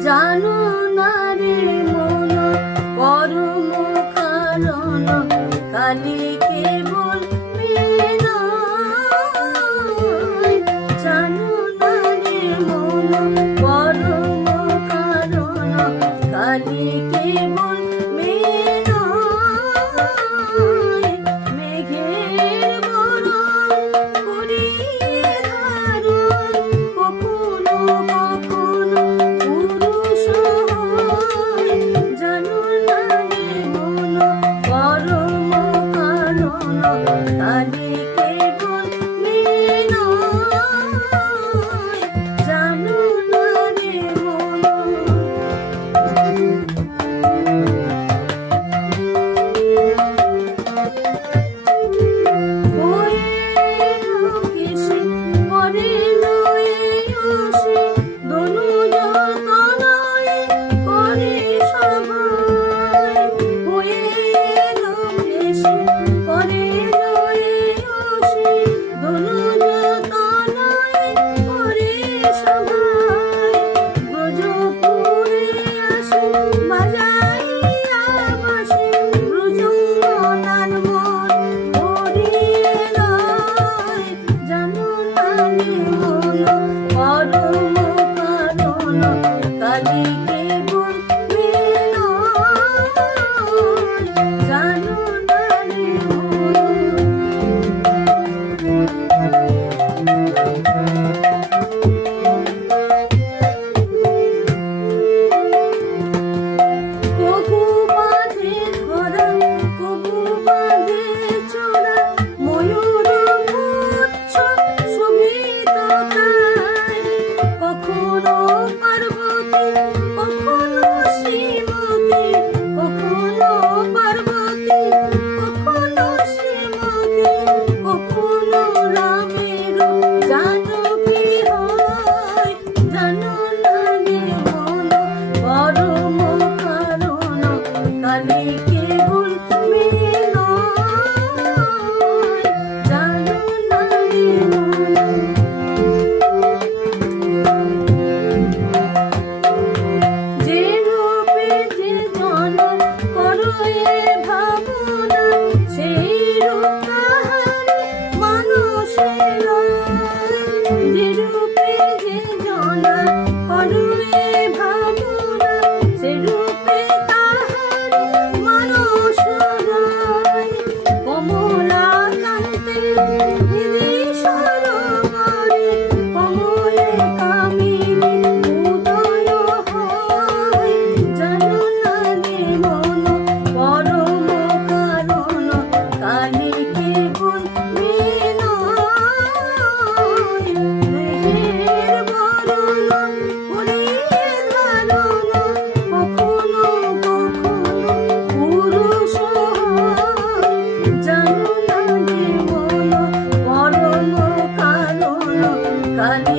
জানো না রে মন পরম কারণ কালী কেবল জানো না রে মন Mexicana.